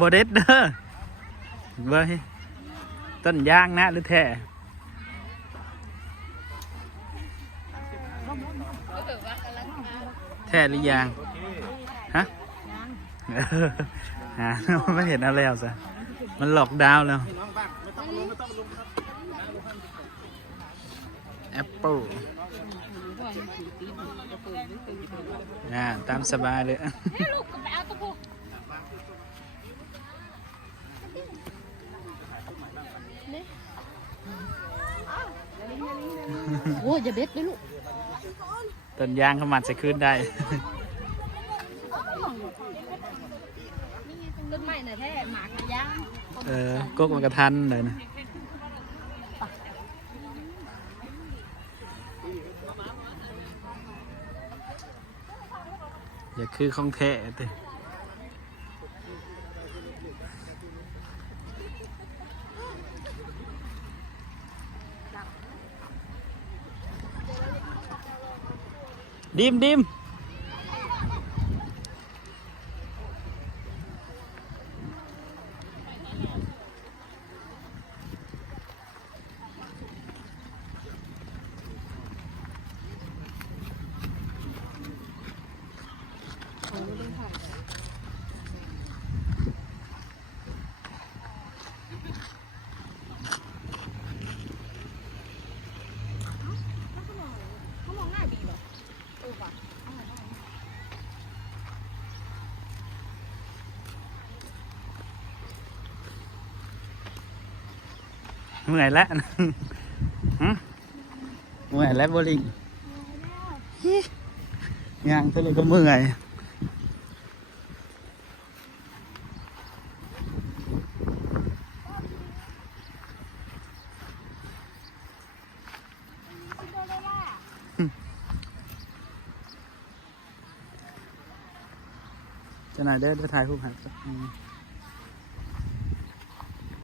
บเด็ดเด้อเว้ยต้นยางนะหรือแท้แท้หรือยางฮะหาไม่เห็นอะไรแล้วซะมันหลอกดาวน์แล้วแอปเปิลตามสบายเลยโอ้ยอย่าเบ็ดเลยลูกต้นยางเขามัดใส่คืนได้ต้นไม้น่ะแท้หมากกับยางก๊กมันกระทันเลยนะอย่าคือของแท้เต้ดิมเมื่อยแล้วเมื่อยแล้วโบลิ่งย่างเท่าไรก็เมื่อยจะไหนเด้อถ่ายรูปหัน